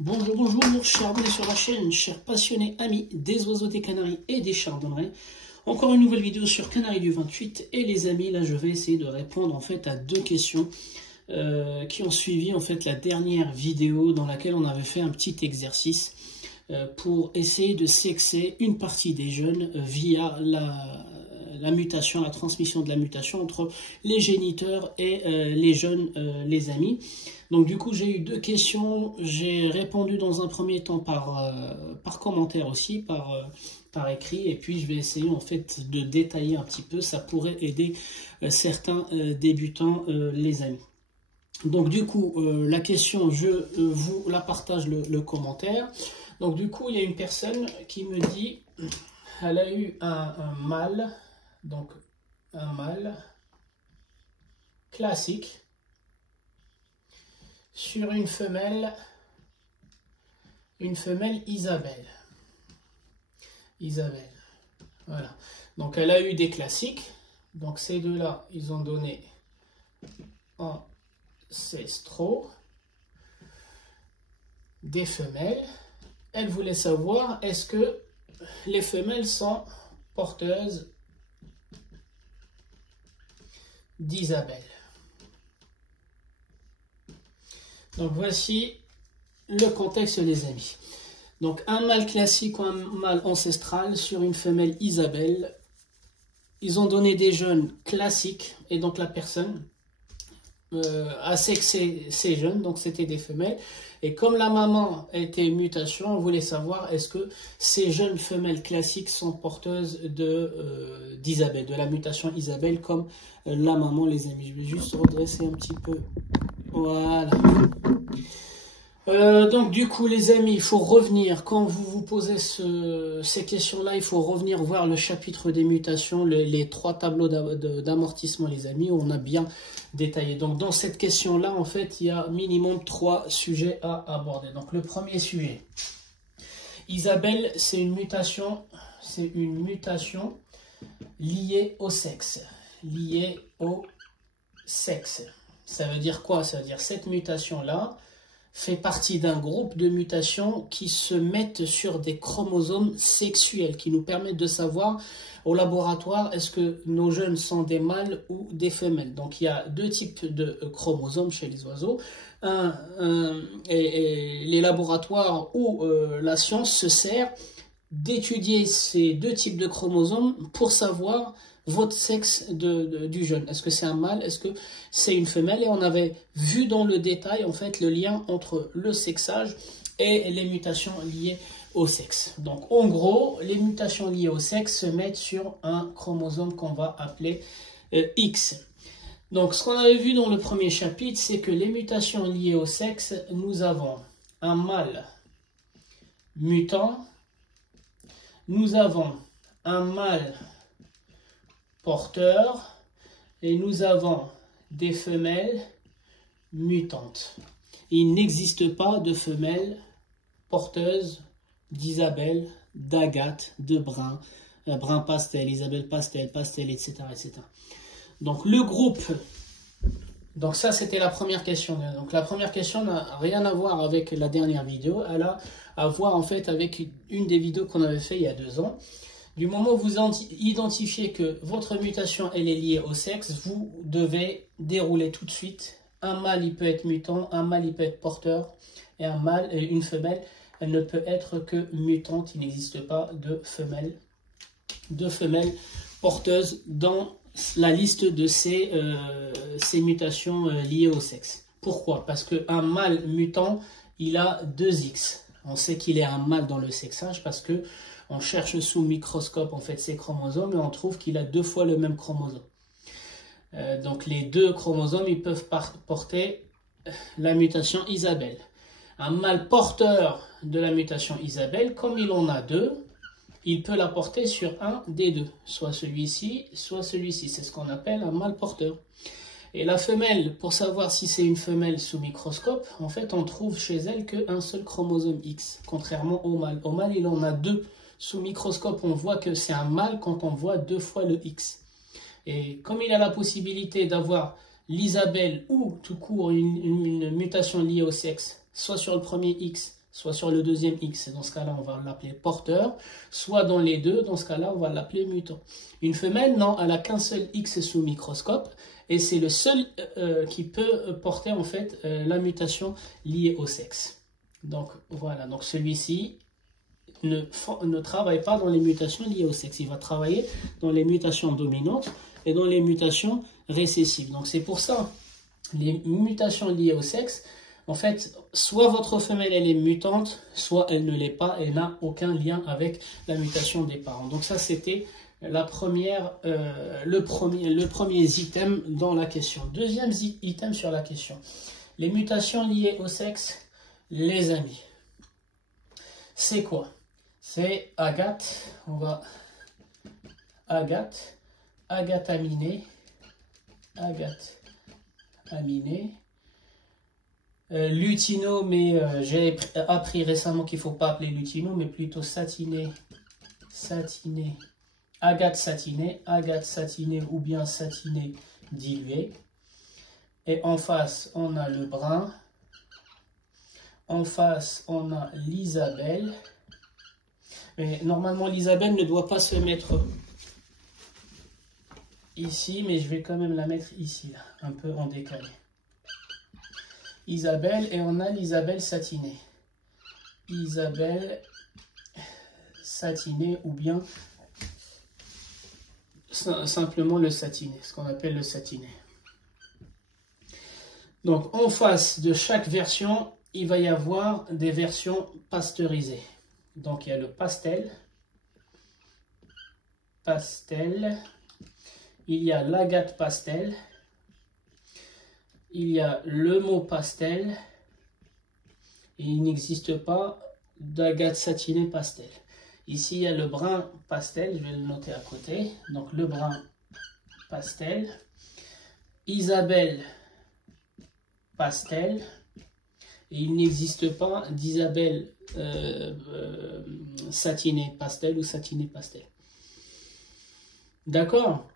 Bonjour, bonjour, chers abonnés sur la chaîne, chers passionnés, amis des oiseaux, des canaris et des chardonnerets. Encore une nouvelle vidéo sur Canaries du 28. Et les amis, là je vais essayer de répondre en fait à deux questions qui ont suivi en fait la dernière vidéo dans laquelle on avait fait un petit exercice pour essayer de sexer une partie des jeunes via la mutation, la transmission de la mutation entre les géniteurs et les jeunes, les amis. Donc du coup j'ai eu deux questions, j'ai répondu dans un premier temps par commentaire aussi, par écrit, et puis je vais essayer en fait de détailler un petit peu, ça pourrait aider certains débutants, les amis. Donc du coup la question, je vous la partage le commentaire. Donc du coup il y a une personne qui me dit, elle a eu un mâle, donc un mâle classique sur une femelle Isabelle. Isabelle, voilà. Donc elle a eu des classiques. Donc ces deux-là, ils ont donné ancestraux des femelles. Elle voulait savoir, est-ce que les femelles sont porteuses d'Isabelle. Donc voici le contexte, les amis. Donc un mâle classique ou un mâle ancestral sur une femelle Isabelle. Ils ont donné des jeunes classiques et donc la personne a sexé ces jeunes, donc c'était des femelles. Et comme la maman était mutation, on voulait savoir est-ce que ces jeunes femelles classiques sont porteuses d'Isabelle, de la mutation Isabelle comme la maman, les amis. Je vais juste redresser un petit peu. Voilà. Donc du coup les amis, il faut revenir, quand vous vous posez ces questions-là, il faut revenir voir le chapitre des mutations, les trois tableaux d'amortissement, les amis, où on a bien détaillé. Donc dans cette question-là, en fait, il y a minimum 3 sujets à aborder. Donc le premier sujet, Isabelle, c'est une mutation liée au sexe. Liée au sexe. Ça veut dire quoi? Ça veut dire cette mutation-là fait partie d'un groupe de mutations qui se mettent sur des chromosomes sexuels, qui nous permettent de savoir au laboratoire est-ce que nos jeunes sont des mâles ou des femelles. Donc il y a deux types de chromosomes chez les oiseaux. Et les laboratoires où la science se sert d'étudier ces deux types de chromosomes pour savoir votre sexe du jeune. Est-ce que c'est un mâle? Est-ce que c'est une femelle? Et on avait vu dans le détail en fait le lien entre le sexage et les mutations liées au sexe. Donc en gros, les mutations liées au sexe se mettent sur un chromosome qu'on va appeler X. Donc ce qu'on avait vu dans le premier chapitre, c'est que les mutations liées au sexe, nous avons un mâle mutant, nous avons un mâle porteur et nous avons des femelles mutantes. Il n'existe pas de femelles porteuses d'Isabelle, d'Agathe, de brun, brun pastel, Isabelle pastel, pastel, etc., etc. Donc le groupe, donc ça c'était la première question. Donc la première question n'a rien à voir avec la dernière vidéo, elle a à voir en fait avec une des vidéos qu'on avait fait il y a 2 ans. Du moment où vous identifiez que votre mutation elle est liée au sexe, vous devez dérouler tout de suite. Un mâle il peut être mutant, un mâle il peut être porteur, et un mâle et une femelle, elle ne peut être que mutante. Il n'existe pas de femelle porteuse dans la liste de ces mutations liées au sexe. Pourquoi? Parce qu'un mâle mutant, il a 2X. On sait qu'il est un mâle dans le sexage parce que on cherche sous microscope en fait ses chromosomes et on trouve qu'il a 2 fois le même chromosome. Donc les 2 chromosomes, ils peuvent porter la mutation Isabelle. Un mâle porteur de la mutation Isabelle, comme il en a 2, il peut la porter sur un des 2, soit celui-ci, soit celui-ci. C'est ce qu'on appelle un mâle porteur. Et la femelle, pour savoir si c'est une femelle sous microscope, en fait, on trouve chez elle qu'un seul chromosome X, contrairement au mâle. Au mâle, il en a 2. Sous microscope, on voit que c'est un mâle quand on voit 2 fois le X. Et comme il a la possibilité d'avoir l'Isabelle ou tout court une mutation liée au sexe, soit sur le premier X, soit sur le deuxième X, dans ce cas-là, on va l'appeler porteur, soit dans les deux, dans ce cas-là, on va l'appeler mutant. Une femelle, non, elle n'a qu'un seul X sous microscope, et c'est le seul qui peut porter, en fait, la mutation liée au sexe. Donc, voilà, donc celui-ci ne travaille pas dans les mutations liées au sexe, il va travailler dans les mutations dominantes et dans les mutations récessives. Donc, c'est pour ça, les mutations liées au sexe, en fait, soit votre femelle elle est mutante, soit elle ne l'est pas, elle n'a aucun lien avec la mutation des parents. Donc ça c'était le premier item dans la question. Deuxième item sur la question. Les mutations liées au sexe, les amis. C'est quoi? C'est agate, on va agate aminé, lutino, mais j'ai appris récemment qu'il ne faut pas appeler lutino, mais plutôt satiné, agate satiné ou bien satiné dilué. Et en face, on a le brun. En face, on a l'Isabelle. Mais normalement, l'Isabelle ne doit pas se mettre ici, mais je vais quand même la mettre ici, là, un peu en décalé. Isabelle, et on a l'Isabelle satinée. Isabelle satinée ou bien simplement le satiné, ce qu'on appelle le satiné. Donc en face de chaque version, il va y avoir des versions pasteurisées. Donc il y a le pastel, il y a l'agate pastel, il y a le mot pastel, et il n'existe pas d'agate satinée pastel. Ici, il y a le brun pastel, je vais le noter à côté. Donc, le brun pastel. Isabelle pastel. Et il n'existe pas d'Isabelle satinée pastel ou satinée pastel. D'accord?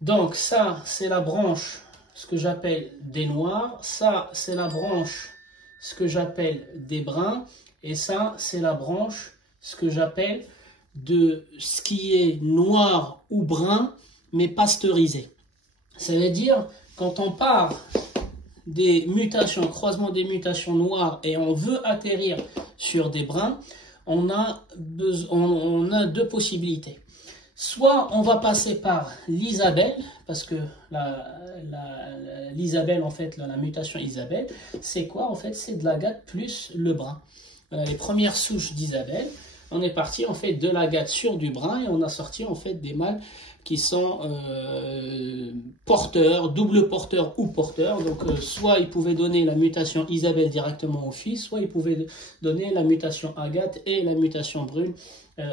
Donc, ça, c'est la branche, ce que j'appelle des noirs. Ça, c'est la branche, ce que j'appelle des bruns. Et ça, c'est la branche, ce que j'appelle de ce qui est noir ou brun, mais pasteurisé. Ça veut dire, quand on part des mutations, croisement des mutations noires, et on veut atterrir sur des bruns, on a deux possibilités. Soit on va passer par l'Isabelle, parce que l'Isabelle, en fait, la mutation Isabelle, c'est quoi? En fait, c'est de l'agate plus le brun. Les premières souches d'Isabelle, on est parti en fait de l'agate sur du brun et on a sorti en fait des mâles qui sont porteurs, double porteurs ou porteurs. Donc soit ils pouvaient donner la mutation Isabelle directement aux filles, soit ils pouvaient donner la mutation agate et la mutation brune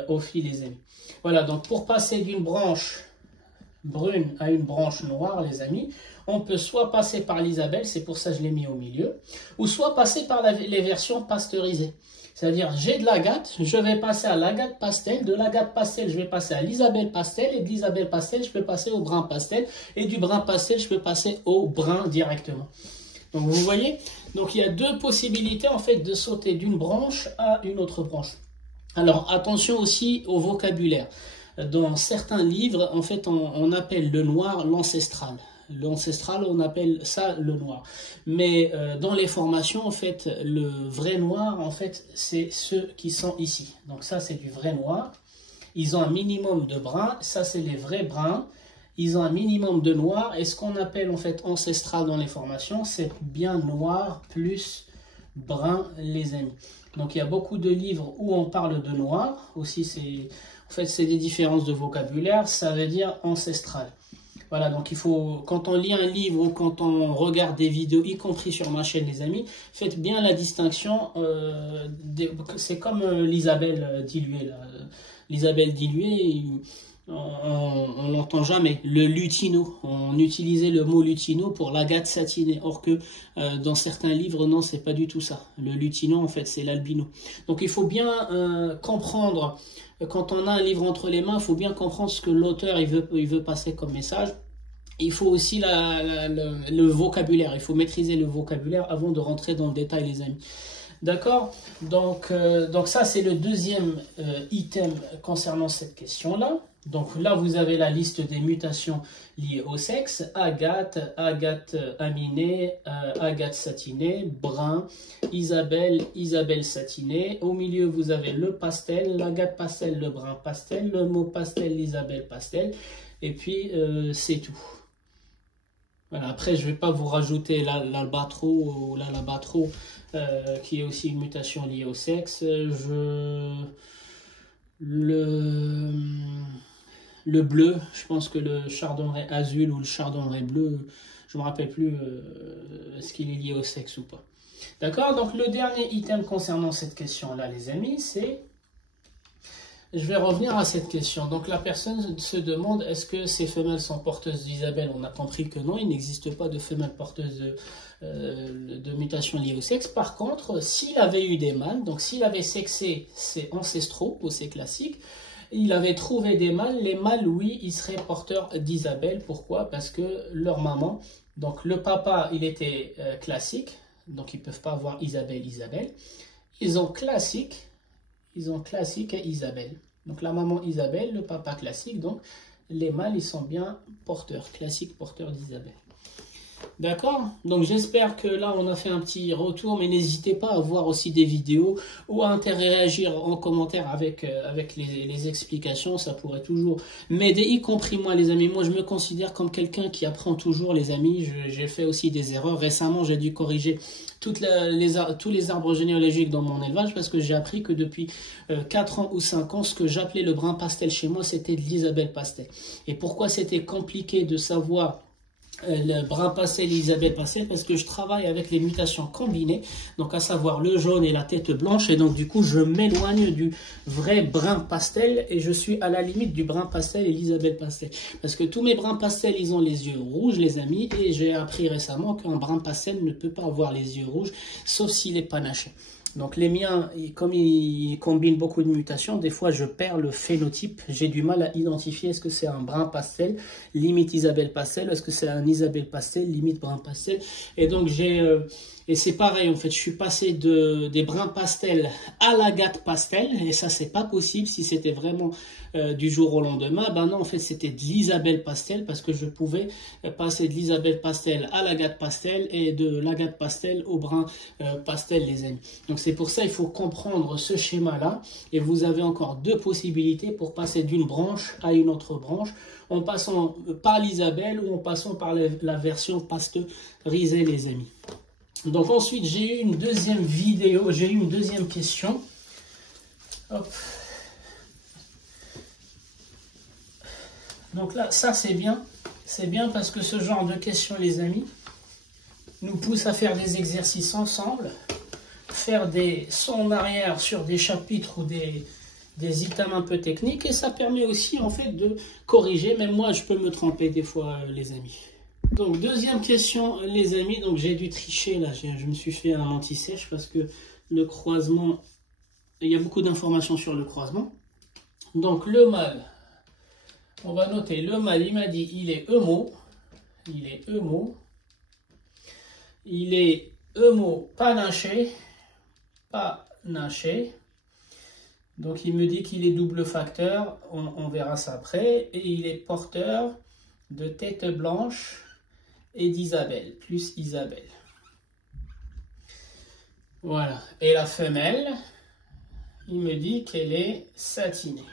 aux filles, les amis. Voilà, donc pour passer d'une branche brune à une branche noire, les amis, on peut soit passer par l'Isabelle, c'est pour ça que je l'ai mis au milieu, ou soit passer par les versions pasteurisées. C'est-à-dire, j'ai de l'agate, je vais passer à l'agate pastel, de l'agate pastel, je vais passer à l'Isabelle pastel, et de l'Isabelle pastel, je peux passer au brun pastel, et du brun pastel, je peux passer au brun directement. Donc, vous voyez? Donc, il y a deux possibilités, en fait, de sauter d'une branche à une autre branche. Alors, attention aussi au vocabulaire. Dans certains livres, en fait, on appelle le noir l'ancestral. L'ancestral, on appelle ça le noir. Mais dans les formations, en fait, le vrai noir, en fait, c'est ceux qui sont ici. Donc ça, c'est du vrai noir. Ils ont un minimum de brun. Ça, c'est les vrais bruns. Ils ont un minimum de noir. Et ce qu'on appelle, en fait, ancestral dans les formations, c'est bien noir plus brun, les amis. Donc il y a beaucoup de livres où on parle de noir. Aussi, en fait, c'est des différences de vocabulaire. Ça veut dire ancestral. Voilà, donc il faut, quand on lit un livre ou quand on regarde des vidéos, y compris sur ma chaîne, les amis, faites bien la distinction. C'est comme l'Isabelle diluée. L'Isabelle diluée, on l'entend jamais. Le lutino, on utilisait le mot lutino pour l'agate satinée. Or que dans certains livres, non, c'est pas du tout ça. Le lutino, en fait, c'est l'albino. Donc il faut bien comprendre. Quand on a un livre entre les mains, il faut bien comprendre ce que l'auteur il veut passer comme message. Il faut aussi le vocabulaire. Il faut maîtriser le vocabulaire avant de rentrer dans le détail, les amis. D'accord? Donc ça, c'est le deuxième item concernant cette question-là. Donc là, vous avez la liste des mutations liées au sexe. Agathe, Agathe aminée, Agathe satinée, brun, Isabelle, Isabelle satinée. Au milieu, vous avez le pastel, l'Agathe pastel, le brun pastel, le mot pastel, l'Isabelle pastel. Et puis, c'est tout. Voilà, après, je ne vais pas vous rajouter l'albatro ou l'alabatro, qui est aussi une mutation liée au sexe. Le bleu, je pense que le chardonneret azul ou le chardonneret bleu, je ne me rappelle plus est-ce qu'il est lié au sexe ou pas. D'accord? Donc le dernier item concernant cette question-là, les amis, c'est... Je vais revenir à cette question. Donc la personne se demande, est-ce que ces femelles sont porteuses d'Isabelle? On a compris que non, il n'existe pas de femelles porteuses de mutations liées au sexe. Par contre, s'il avait eu des mâles, donc s'il avait sexé ses ancestraux, ou ses classiques, il avait trouvé des mâles. Les mâles, oui, ils seraient porteurs d'Isabelle. Pourquoi? Parce que leur maman, donc le papa, il était classique, donc ils ne peuvent pas avoir Isabelle. Ils ont classique et Isabelle. Donc la maman Isabelle, le papa classique, donc les mâles, ils sont bien porteurs, classiques porteurs d'Isabelle. D'accord? Donc j'espère que là on a fait un petit retour, mais n'hésitez pas à voir aussi des vidéos ou à interagir en commentaire avec les explications, ça pourrait toujours m'aider, y compris moi les amis. Moi je me considère comme quelqu'un qui apprend toujours les amis, j'ai fait aussi des erreurs. Récemment j'ai dû corriger tous les arbres généalogiques dans mon élevage parce que j'ai appris que depuis 4 ans ou 5 ans, ce que j'appelais le brun pastel chez moi, c'était de l'Isabelle pastel. Et pourquoi c'était compliqué de savoir le brun pastel et Isabelle pastel? Parce que je travaille avec les mutations combinées, donc à savoir le jaune et la tête blanche, et donc du coup je m'éloigne du vrai brun pastel et je suis à la limite du brun pastel et l'Isabelle pastel, parce que tous mes bruns pastels ils ont les yeux rouges les amis, et j'ai appris récemment qu'un brun pastel ne peut pas avoir les yeux rouges sauf s'il est panaché. Donc les miens, comme ils combinent beaucoup de mutations, des fois je perds le phénotype. J'ai du mal à identifier est-ce que c'est un brun pastel, limite Isabelle pastel, est-ce que c'est un Isabelle pastel, limite brun pastel. Et donc et c'est pareil en fait, je suis passé des bruns pastels à l'Agathe pastel, et ça c'est pas possible si c'était vraiment du jour au lendemain. Ben non, en fait c'était de l'Isabelle pastel, parce que je pouvais passer de l'Isabelle pastel à l'Agathe pastel et de l'Agathe pastel au brun pastel les amis. Donc c'est pour ça il faut comprendre ce schéma là, et vous avez encore deux possibilités pour passer d'une branche à une autre branche, en passant par l'Isabelle ou en passant par la version pasteurisée les amis. Donc ensuite j'ai eu une deuxième vidéo, j'ai eu une deuxième question. Hop. Donc là ça c'est bien parce que ce genre de questions les amis nous pousse à faire des exercices ensemble, faire des sauts en arrière sur des chapitres ou des items un peu techniques, et ça permet aussi en fait de corriger. Même moi je peux me tromper des fois les amis. Donc deuxième question les amis, donc j'ai dû tricher là, je me suis fait un anti-sèche parce que le croisement, il y a beaucoup d'informations sur le croisement. Donc le mâle, on va noter le mâle, il m'a dit il est EMO, il est EMO panaché, donc il me dit qu'il est double facteur, on verra ça après, et il est porteur de tête blanche et d'Isabelle, plus Isabelle. Voilà. Et la femelle, il me dit qu'elle est satinée.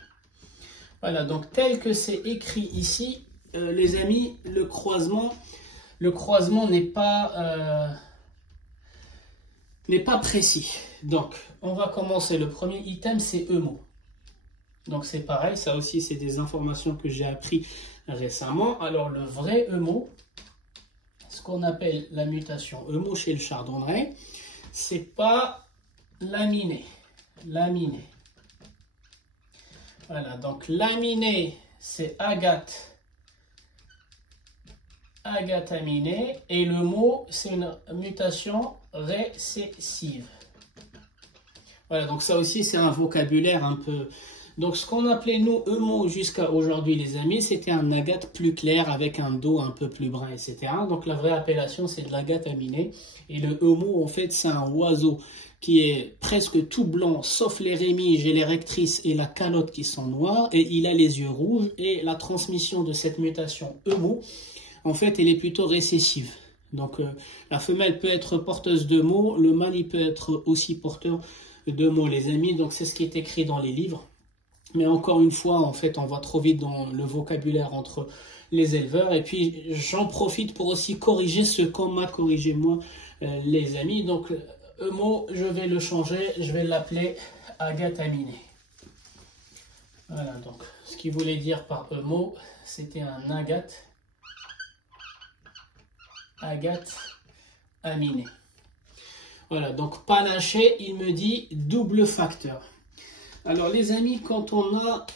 Voilà, donc tel que c'est écrit ici, les amis, le croisement n'est pas précis. Donc, on va commencer. Le premier item, c'est EMO. Donc c'est pareil, ça aussi c'est des informations que j'ai appris récemment. Alors le vrai EMO, ce qu'on appelle la mutation EMO chez le chardonneret, c'est pas laminé. Voilà, donc laminé, c'est Agathe aminée, et le mot, c'est une mutation récessive. Voilà, donc ça aussi c'est un vocabulaire un peu... Donc ce qu'on appelait nous EMO jusqu'à aujourd'hui les amis, c'était un agate plus clair avec un dos un peu plus brun, etc. Donc la vraie appellation c'est de l'agate aminée, et le EMO en fait c'est un oiseau qui est presque tout blanc, sauf les rémiges et les rectrices et la calotte qui sont noires, et il a les yeux rouges, et la transmission de cette mutation EMO, en fait, elle est plutôt récessive. Donc, la femelle peut être porteuse de mots, le mâle il peut être aussi porteur de mots, les amis. Donc, c'est ce qui est écrit dans les livres. Mais encore une fois, en fait, on va trop vite dans le vocabulaire entre les éleveurs. Et puis, j'en profite pour aussi corriger ce qu'on m'a corrigé moi, les amis. Donc, EMO, je vais le changer, je vais l'appeler agate aminé. Voilà, donc, ce qu'il voulait dire par EMO, c'était un agate aminé. Voilà, donc panaché, il me dit double facteur. Alors les amis, quand on a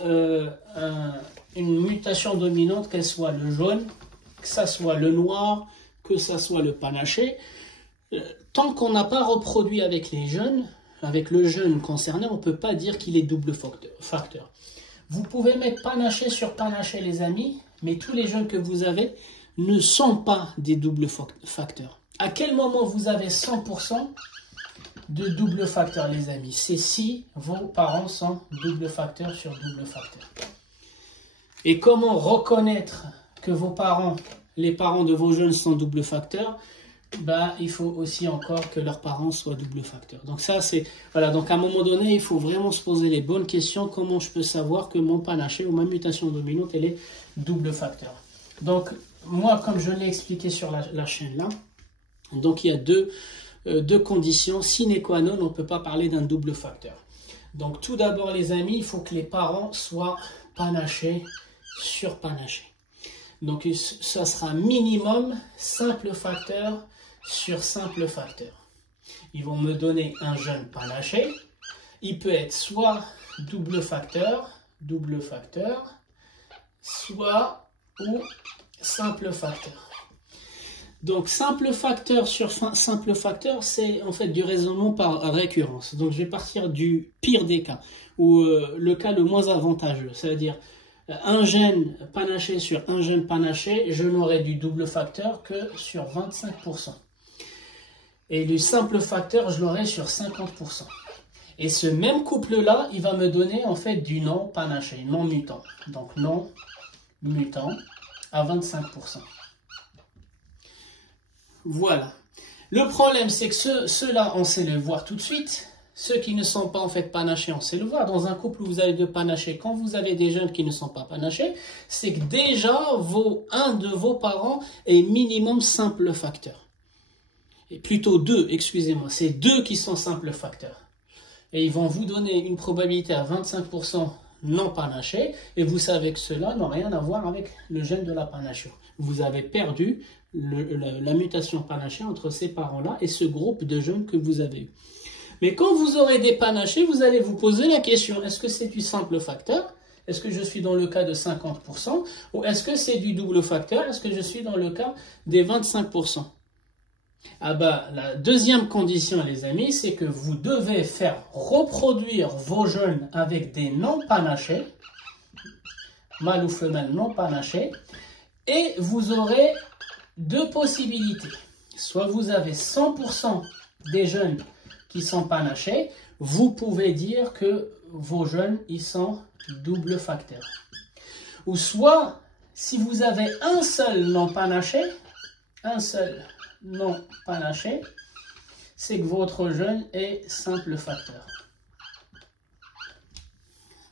une mutation dominante, qu'elle soit le jaune, que ça soit le noir, que ça soit le panaché, tant qu'on n'a pas reproduit avec les jeunes, avec le jeune concerné, on ne peut pas dire qu'il est double facteur. Vous pouvez mettre panaché sur panaché les amis, mais tous les jeunes que vous avez ne sont pas des doubles facteurs. À quel moment vous avez 100% de double facteur les amis? C'est si vos parents sont double facteur sur double facteur. Et comment reconnaître que vos parents, les parents de vos jeunes sont double facteur? Bah, il faut aussi encore que leurs parents soient double facteur. Donc ça c'est, voilà, donc à un moment donné il faut vraiment se poser les bonnes questions. Comment je peux savoir que mon panaché ou ma mutation dominante elle est double facteur? Donc moi, comme je l'ai expliqué sur la chaîne là, donc il y a deux conditions sine qua non, on ne peut pas parler d'un double facteur. Donc tout d'abord les amis, il faut que les parents soient panachés sur panaché. Donc ça sera minimum simple facteur sur simple facteur. Ils vont me donner un jeune panaché. Il peut être soit double facteur, soit ou simple facteur. Donc simple facteur sur simple facteur, c'est en fait du raisonnement par récurrence. Donc je vais partir du pire des cas, ou le cas le moins avantageux, c'est-à-dire un gène panaché sur un gène panaché, je n'aurai du double facteur que sur 25%. Et du simple facteur, je l'aurai sur 50%. Et ce même couple-là, il va me donner en fait du non panaché, non mutant. Donc non mutant à 25%. Voilà. Le problème, c'est que ceux-là, on sait le voir tout de suite. Ceux qui ne sont pas en fait panachés, on sait le voir. Dans un couple où vous avez deux panachés, quand vous avez des jeunes qui ne sont pas panachés, c'est que déjà, un de vos parents est minimum simple facteur. Et plutôt deux, excusez-moi, c'est deux qui sont simple facteurs. Et ils vont vous donner une probabilité à 25% non panachés, et vous savez que cela n'a rien à voir avec le gène de la panachure. Vous avez perdu la mutation panachée entre ces parents-là et ce groupe de jeunes que vous avez eu. Mais quand vous aurez des panachés, vous allez vous poser la question, est-ce que c'est du simple facteur? Est-ce que je suis dans le cas de 50%? Ou est-ce que c'est du double facteur? Est-ce que je suis dans le cas des 25%? Ah bah, la deuxième condition, les amis, c'est que vous devez faire reproduire vos jeunes avec des non panachés, mâle ou femelle non panachés, et vous aurez deux possibilités. Soit vous avez 100% des jeunes qui sont panachés, vous pouvez dire que vos jeunes, ils sont double facteur. Ou soit, si vous avez un seul non panaché, c'est que votre jeune est simple facteur.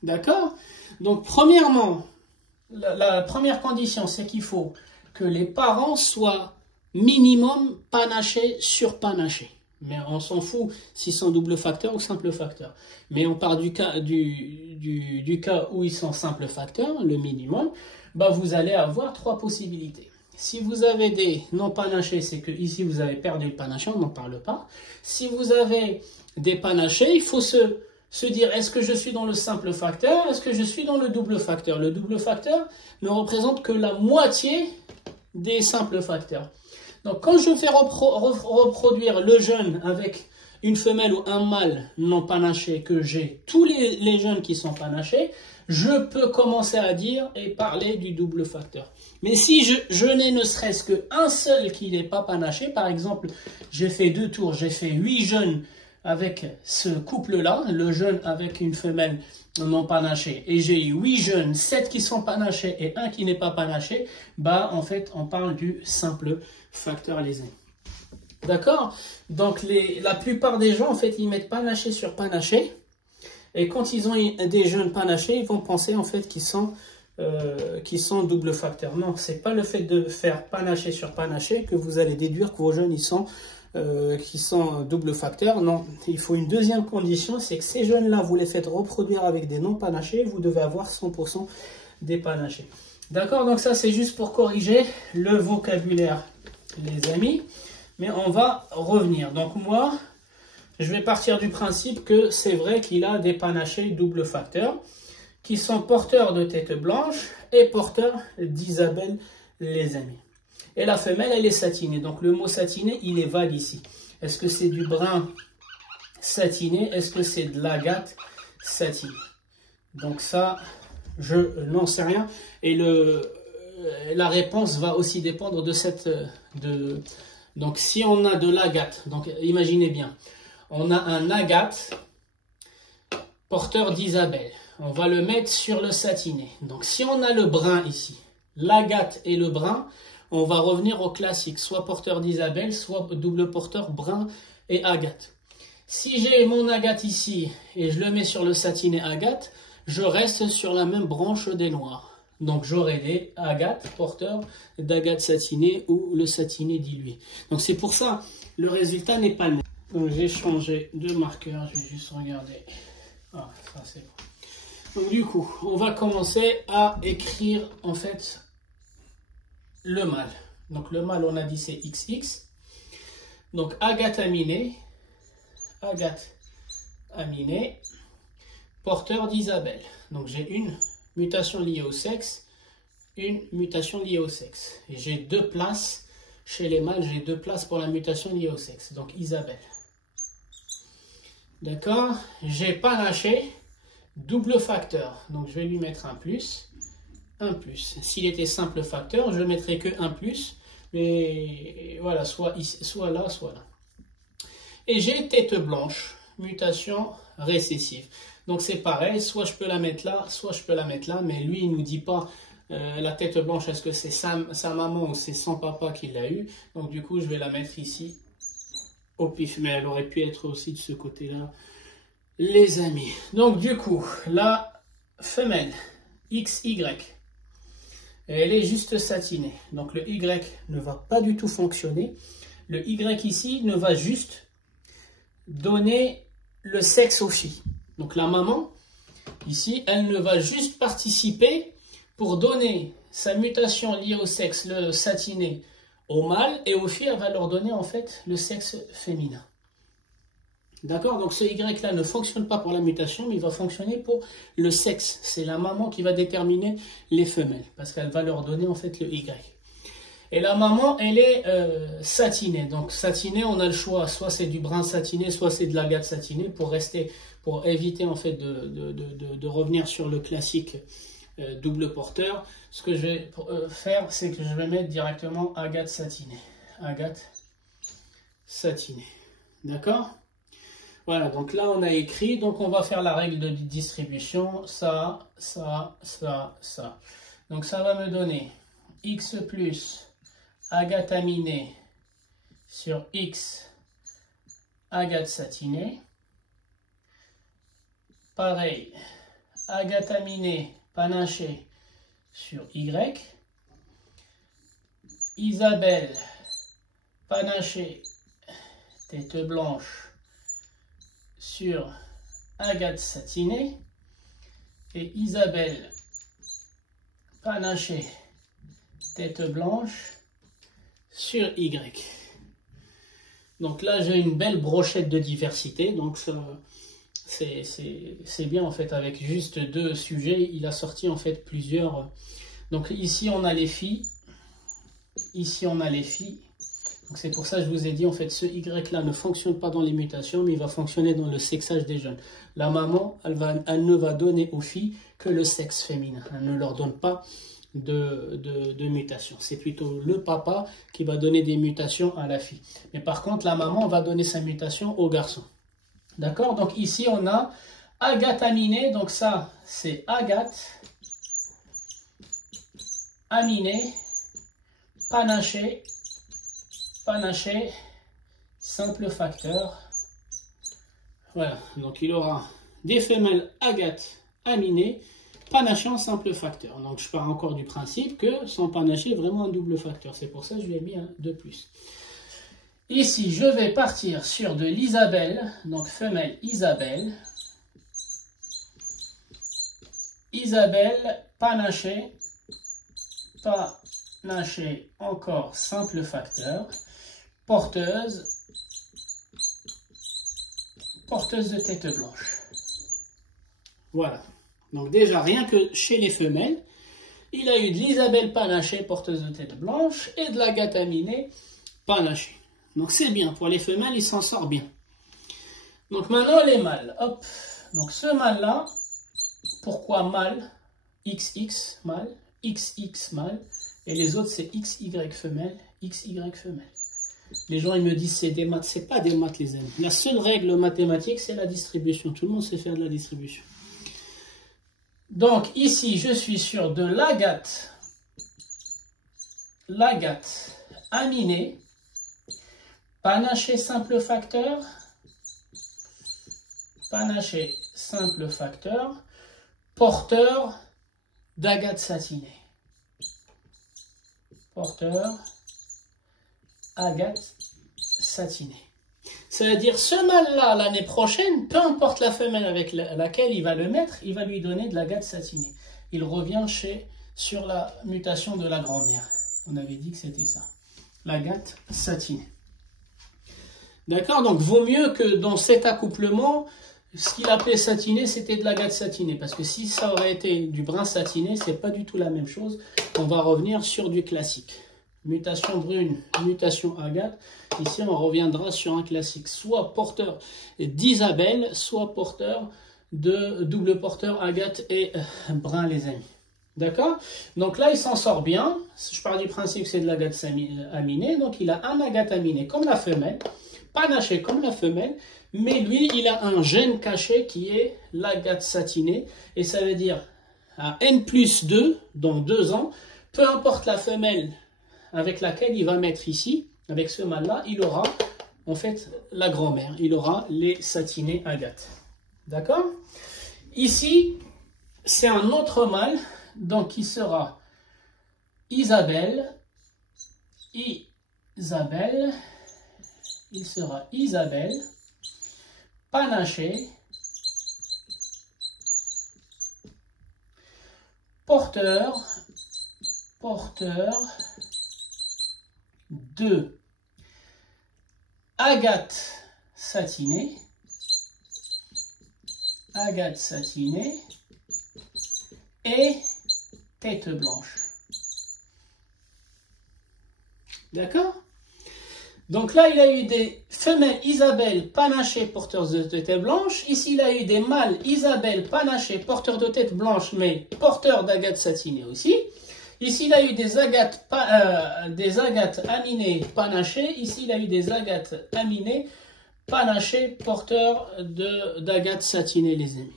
D'accord? Donc, premièrement, la première condition, c'est qu'il faut que les parents soient minimum panachés sur panachés. Mais on s'en fout s'ils sont double facteur ou simple facteur. Mais on part du cas où ils sont simple facteur, le minimum, bah vous allez avoir trois possibilités. Si vous avez des non panachés, c'est que ici vous avez perdu le panaché, on n'en parle pas. Si vous avez des panachés, il faut se dire, est-ce que je suis dans le simple facteur, est-ce que je suis dans le double facteur? Le double facteur ne représente que la moitié des simples facteurs. Donc quand je fais reproduire le jeune avec une femelle ou un mâle non panaché, que j'ai tous les jeunes qui sont panachés, je peux commencer à dire et parler du double facteur. Mais si je n'ai ne serait-ce qu'un seul qui n'est pas panaché, par exemple, j'ai fait 2 tours, j'ai fait 8 jeunes avec ce couple-là, le jeune avec une femelle non panachée, et j'ai 8 jeunes, 7 qui sont panachés et 1 qui n'est pas panaché, bah en fait on parle du simple facteur, les amis. D'accord? Donc la plupart des gens en fait ils mettent panaché sur panaché, et quand ils ont des jeunes panachés, ils vont penser en fait qu'ils sont double facteur. Non, c'est pas le fait de faire panaché sur panaché que vous allez déduire que vos jeunes ils sont qui sont double facteur. Non, il faut une deuxième condition, c'est que ces jeunes là vous les faites reproduire avec des non panachés, vous devez avoir 100% des panachés. D'accord, donc ça c'est juste pour corriger le vocabulaire, les amis, mais on va revenir. Donc moi je vais partir du principe que c'est vrai qu'il a des panachés double facteur qui sont porteurs de tête blanche et porteurs d'Isabelle, les amis. Et la femelle, elle est satinée. Donc le mot satiné, il est vague ici. Est-ce que c'est du brun satiné? Est-ce que c'est de l'agate satinée? Donc ça, je n'en sais rien. Et la réponse va aussi dépendre de cette... Donc si on a de l'agate, donc imaginez bien, on a un agate porteur d'Isabelle. On va le mettre sur le satiné. Donc si on a le brun ici, l'agate et le brun, on va revenir au classique, soit porteur d'Isabelle, soit double porteur brun et agate. Si j'ai mon agate ici et je le mets sur le satiné agate, je reste sur la même branche des noirs. Donc j'aurai des agates porteurs d'agate satinée ou le satiné dilué. Donc c'est pour ça, le résultat n'est pas le même. Donc j'ai changé de marqueur, je vais juste regarder. Ah, ça c'est bon. Donc du coup, on va commencer à écrire en fait le mâle. Donc le mâle, on a dit c'est XX. Donc agate aminé, porteur d'Isabelle. Donc j'ai une mutation liée au sexe, une mutation liée au sexe. Et j'ai 2 places chez les mâles, j'ai 2 places pour la mutation liée au sexe. Donc Isabelle. D'accord? J'ai panaché double facteur. Donc je vais lui mettre un plus. S'il était simple facteur, je ne mettrais que 1 plus. Mais voilà, soit là, soit là. Et j'ai tête blanche, mutation récessive. Donc c'est pareil, soit je peux la mettre là, soit je peux la mettre là. Mais lui, il ne nous dit pas la tête blanche, est-ce que c'est sa maman ou c'est son papa qui l'a eu. Donc du coup, je vais la mettre ici au pif. Mais elle aurait pu être aussi de ce côté-là, les amis. Donc du coup, la femelle XY, elle est juste satinée. Donc le Y ne va pas du tout fonctionner. Le Y ici ne va juste donner le sexe aux filles. Donc la maman, ici, elle ne va juste participer pour donner sa mutation liée au sexe, le satiné, au mâle, et aux filles, elle va leur donner en fait le sexe féminin. D'accord? Donc ce Y-là ne fonctionne pas pour la mutation, mais il va fonctionner pour le sexe. C'est la maman qui va déterminer les femelles, parce qu'elle va leur donner en fait le Y. Et la maman, elle est satinée. Donc satinée, on a le choix, soit c'est du brun satiné, soit c'est de l'agate satinée, pour éviter en fait de revenir sur le classique double porteur. Ce que je vais faire, c'est que je vais mettre directement agate satinée. Agate satinée. D'accord? Voilà, donc là on a écrit, donc on va faire la règle de distribution, ça. Donc ça va me donner X plus agate aminée sur X agate satinée. Pareil, agate aminée panachée sur Y. Isabelle panachée tête blanche sur agate satinée, et Isabelle panachée tête blanche sur Y. Donc là j'ai une belle brochette de diversité, donc c'est bien en fait, avec juste 2 sujets il a sorti en fait plusieurs. Donc ici on a les filles, ici on a les filles. Donc c'est pour ça que je vous ai dit en fait ce Y là ne fonctionne pas dans les mutations, mais il va fonctionner dans le sexage des jeunes. La maman, elle ne va donner aux filles que le sexe féminin. Elle ne leur donne pas de mutation. C'est plutôt le papa qui va donner des mutations à la fille. Mais par contre la maman va donner sa mutation au garçon. D'accord? Donc ici, on a agate aminé. Donc ça, c'est agate aminé, panaché, simple facteur. Voilà, donc il aura des femelles agate aminées, panaché en simple facteur. Donc je pars encore du principe que son panaché est vraiment un double facteur. C'est pour ça que je lui ai mis un de plus. Ici, je vais partir sur de l'Isabelle, donc femelle Isabelle. Isabelle, panaché encore simple facteur, porteuse de tête blanche. Voilà. Donc déjà, rien que chez les femelles, il a eu de l'Isabelle panachée, porteuse de tête blanche, et de l'agate aminée panachée. Donc c'est bien, pour les femelles, il s'en sort bien. Donc maintenant, les mâles. Hop. Donc ce mâle-là, pourquoi mâle? XX mâle, XX mâle, et les autres c'est XY femelle, XY femelle. Les gens ils me disent c'est des maths, c'est pas des maths les amis. La seule règle mathématique c'est la distribution, tout le monde sait faire de la distribution. Donc ici je suis sur de l'agate aminée, panaché simple facteur, porteur d'agate satinée. Porteur agate satinée. Ça veut dire ce mâle-là, l'année prochaine, peu importe la femelle avec laquelle il va le mettre, il va lui donner de l'agate satinée. Il revient sur la mutation de la grand-mère. On avait dit que c'était ça. L'agate satinée. D'accord? Donc, vaut mieux que dans cet accouplement, ce qu'il appelait satiné, c'était de l'agate satinée. Parce que si ça aurait été du brun satiné, c'est pas du tout la même chose. On va revenir sur du classique. Mutation brune, mutation agate. Ici, on reviendra sur un classique. Soit porteur d'Isabelle, soit porteur de double porteur agate et brun, les amis. D'accord? Donc là, il s'en sort bien. Je pars du principe que c'est de l'agate aminée. Donc, il a un agate aminé comme la femelle, panaché comme la femelle. Mais lui, il a un gène caché qui est l'agate satinée. Et ça veut dire, à N+2, dans 2 ans, peu importe la femelle avec laquelle il va mettre ici, avec ce mâle-là, il aura, en fait, la grand-mère. Il aura les satinés agate. D'accord? Ici, c'est un autre mâle, donc qui sera Isabelle. Il sera Isabelle. Panaché, porteur de agate satinée et tête blanche. D'accord? Donc là, il a eu des femelles Isabelle panachées porteurs de tête blanche. Ici, il a eu des mâles Isabelle panachées porteurs de tête blanche, mais porteurs d'agate satinée aussi. Ici, il a eu des agates aminées panachées. Ici, il a eu des agates aminées panachées porteurs d'agate satinée, les amis.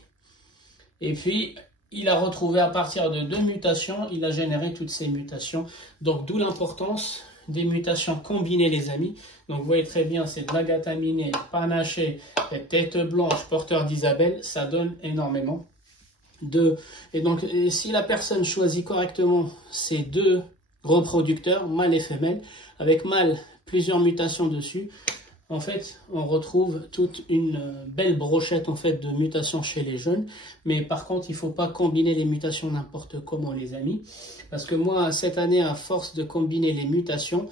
Et puis, il a retrouvé à partir de 2 mutations, il a généré toutes ces mutations. Donc, d'où l'importance des mutations combinées, les amis. Donc, vous voyez très bien, c'est de l'agate aminée, panaché, tête blanche, porteur d'Isabelle. Ça donne énormément et donc, si la personne choisit correctement ces 2 reproducteurs, mâle et femelle, avec mâle, plusieurs mutations dessus, en fait, on retrouve toute une belle brochette en fait, de mutations chez les jeunes. Mais par contre, il ne faut pas combiner les mutations n'importe comment, les amis. Parce que moi, cette année, à force de combiner les mutations,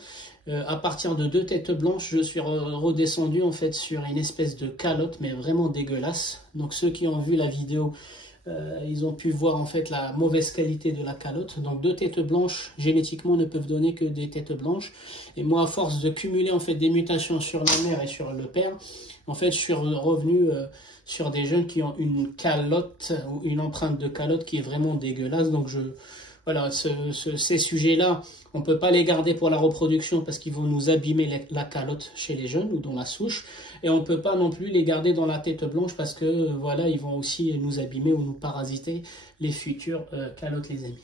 à partir de 2 têtes blanches, je suis redescendu en fait, sur une espèce de calotte, mais vraiment dégueulasse. Donc, ceux qui ont vu la vidéo, ils ont pu voir en fait la mauvaise qualité de la calotte. Donc 2 têtes blanches génétiquement ne peuvent donner que des têtes blanches. Et moi, à force de cumuler en fait des mutations sur la mère et sur le père, en fait je suis revenu sur des jeunes qui ont une calotte ou une empreinte de calotte qui est vraiment dégueulasse. Donc voilà, ces sujets-là, on ne peut pas les garder pour la reproduction parce qu'ils vont nous abîmer la calotte chez les jeunes ou dans la souche. Et on ne peut pas non plus les garder dans la tête blanche parce que voilà, ils vont aussi nous abîmer ou nous parasiter les futures calottes, les amis.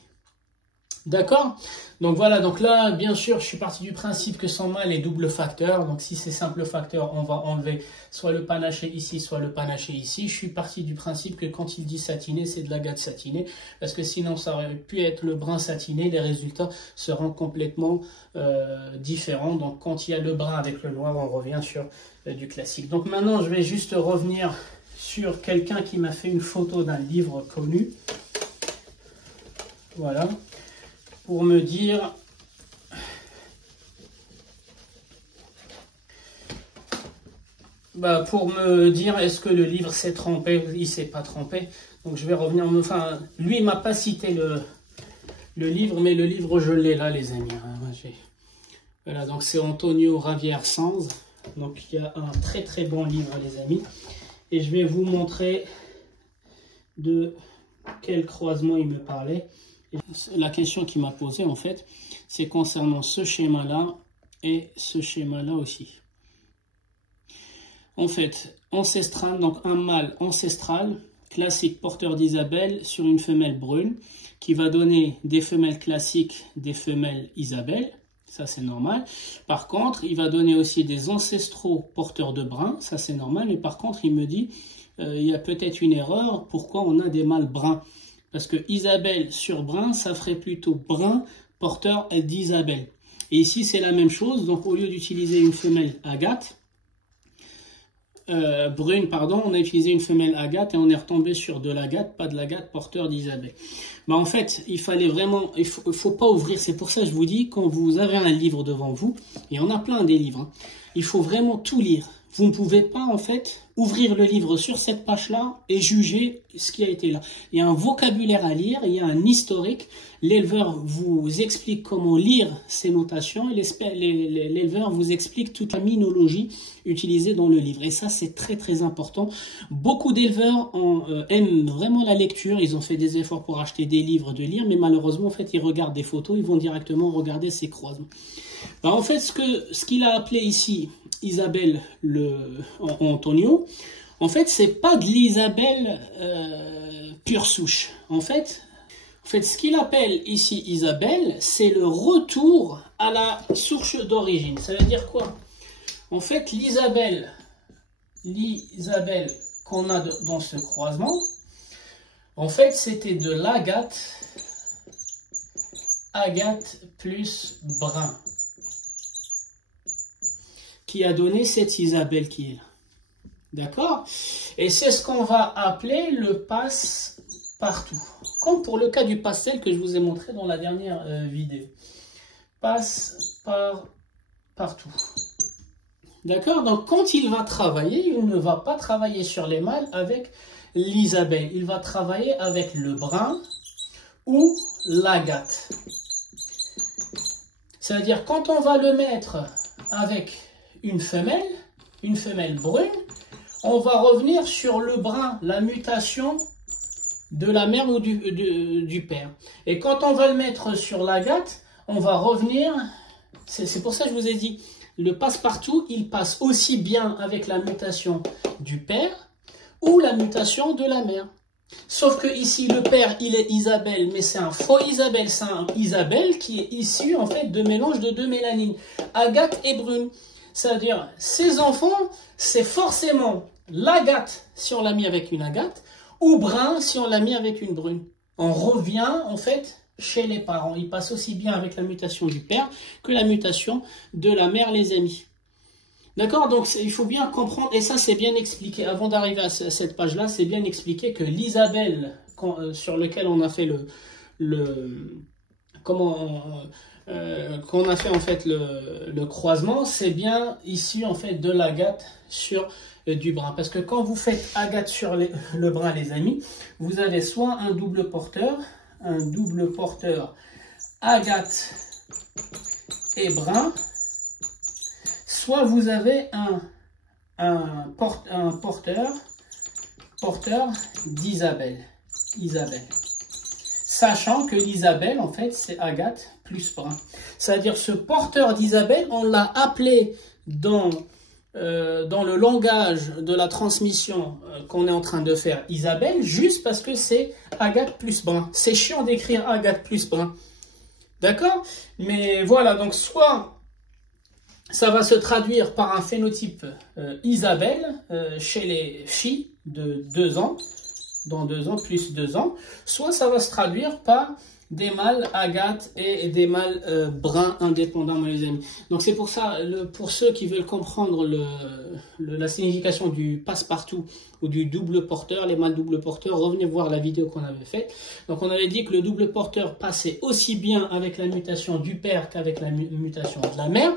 D'accord? Donc voilà, donc là, bien sûr, je suis parti du principe que sans mâle est double facteur. Donc si c'est simple facteur, on va enlever soit le panaché ici, soit le panaché ici. Je suis parti du principe que quand il dit satiné, c'est de l'agate satinée. Parce que sinon, ça aurait pu être le brun satiné. Les résultats seront complètement différents. Donc quand il y a le brun avec le noir, on revient sur du classique. Donc maintenant, je vais juste revenir sur quelqu'un qui m'a fait une photo d'un livre connu. Voilà. Pour me dire est-ce que le livre s'est trompé ou il s'est pas trompé. Donc je vais revenir, enfin lui il m'a pas cité le livre, mais le livre je l'ai là, les amis. Voilà, donc c'est Antonio Javier Sanz. Donc il y a un très très bon livre, les amis, et je vais vous montrer de quel croisement il me parlait. La question qu'il m'a posée, en fait, c'est concernant ce schéma-là et ce schéma-là aussi. En fait, ancestral, donc un mâle ancestral, classique porteur d'Isabelle sur une femelle brune, qui va donner des femelles classiques, des femelles Isabelle, ça c'est normal. Par contre, il va donner aussi des ancestraux porteurs de brun, ça c'est normal, mais par contre, il me dit, il y a peut-être une erreur, pourquoi on a des mâles bruns? Parce que Isabelle sur brun, ça ferait plutôt brun porteur d'Isabelle. Et ici, c'est la même chose. Donc, au lieu d'utiliser une femelle agate, brune, pardon, on a utilisé une femelle agate et on est retombé sur de l'agate, pas de l'agate porteur d'Isabelle. Ben, en fait, il fallait vraiment, il faut pas ouvrir. C'est pour ça que je vous dis, quand vous avez un livre devant vous, et on a plein des livres, hein, il faut vraiment tout lire. Vous ne pouvez pas, en fait, ouvrir le livre sur cette page-là et juger ce qui a été là. Il y a un vocabulaire à lire, il y a un historique. L'éleveur vous explique comment lire ces notations et l'éleveur vous explique toute la minologie utilisée dans le livre. Et ça, c'est très, très important. Beaucoup d'éleveurs aiment vraiment la lecture. Ils ont fait des efforts pour acheter des livres de lire, mais malheureusement, en fait, ils regardent des photos, ils vont directement regarder ces croisements. Ben, en fait, ce qu'il a appelé ici Isabelle Antonio, en fait, c'est pas de l'Isabelle pure souche. En fait, ce qu'il appelle ici Isabelle, c'est le retour à la souche d'origine. Ça veut dire quoi? En fait, l'Isabelle qu'on a dans ce croisement, en fait, c'était de l'agate plus brun, qui a donné cette Isabelle qui est là. D'accord? Et c'est ce qu'on va appeler le passe-partout. Comme pour le cas du pastel que je vous ai montré dans la dernière vidéo. Passe-partout. D'accord? Donc quand il va travailler, il ne va pas travailler sur les mâles avec l'Isabelle. Il va travailler avec le brun ou l'agate. C'est-à-dire quand on va le mettre avec une femelle brune, on va revenir sur le brun, la mutation de la mère ou du père. Et quand on va le mettre sur l'agate, on va revenir, c'est pour ça que je vous ai dit, le passe-partout, il passe aussi bien avec la mutation du père ou la mutation de la mère. Sauf que ici, le père, il est Isabelle, mais c'est un faux Isabelle. C'est un Isabelle qui est issu, en fait, de mélange de deux mélanines, agate et brune. C'est-à-dire, ces enfants, c'est forcément l'agate si on l'a mis avec une agate, ou brun si on l'a mis avec une brune. On revient, en fait, chez les parents. Il passe aussi bien avec la mutation du père que la mutation de la mère, les amis. D'accord? Donc, il faut bien comprendre, et ça, c'est bien expliqué. Avant d'arriver à cette page-là, c'est bien expliqué que l'Isabelle, sur lequel on a fait qu'on a fait en fait le croisement, c'est bien issu en fait de l'agate sur du brun. Parce que quand vous faites agate sur le brun, les amis, vous avez soit un double porteur agate et brun, soit vous avez un porteur d'Isabelle. sachant que l'Isabelle, en fait, c'est Agathe plus Brun. C'est-à-dire ce porteur d'Isabelle, on l'a appelé dans le langage de la transmission qu'on est en train de faire Isabelle, juste parce que c'est Agathe plus Brun. C'est chiant d'écrire Agathe plus Brun. D'accord? Mais voilà, donc soit ça va se traduire par un phénotype Isabelle chez les filles de 2 ans, dans 2 ans, plus 2 ans, soit ça va se traduire par des mâles Agathe et des mâles bruns indépendamment, les amis. Donc c'est pour ça, pour ceux qui veulent comprendre la signification du passe-partout ou du double porteur, les mâles double porteurs, revenez voir la vidéo qu'on avait faite. Donc on avait dit que le double porteur passait aussi bien avec la mutation du père qu'avec la mutation de la mère.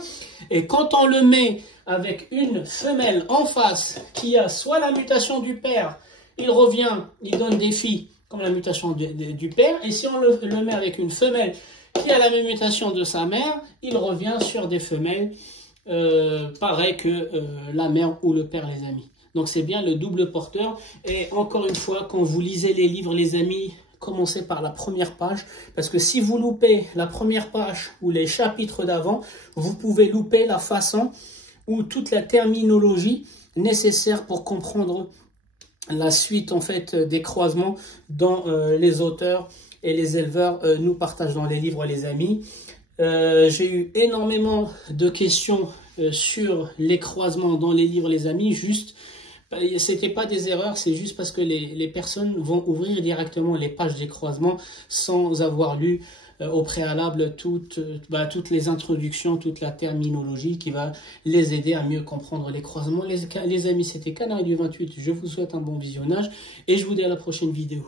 Et quand on le met avec une femelle en face qui a soit la mutation du père, il revient, il donne des filles comme la mutation du père, et si on le met avec une femelle qui a la même mutation de sa mère, il revient sur des femelles pareil que la mère ou le père, les amis. Donc c'est bien le double porteur. Et encore une fois, quand vous lisez les livres, les amis, commencez par la première page, parce que si vous loupez la première page ou les chapitres d'avant, vous pouvez louper la façon ou toute la terminologie nécessaire pour comprendre la suite en fait des croisements dont les auteurs et les éleveurs nous partagent dans les livres, les amis. J'ai eu énormément de questions sur les croisements dans les livres, les amis. Juste, c'était pas des erreurs, c'est juste parce que les personnes vont ouvrir directement les pages des croisements sans avoir lu au préalable toutes les introductions, toute la terminologie qui va les aider à mieux comprendre les croisements. Les amis, c'était Canaries du 28. Je vous souhaite un bon visionnage et je vous dis à la prochaine vidéo.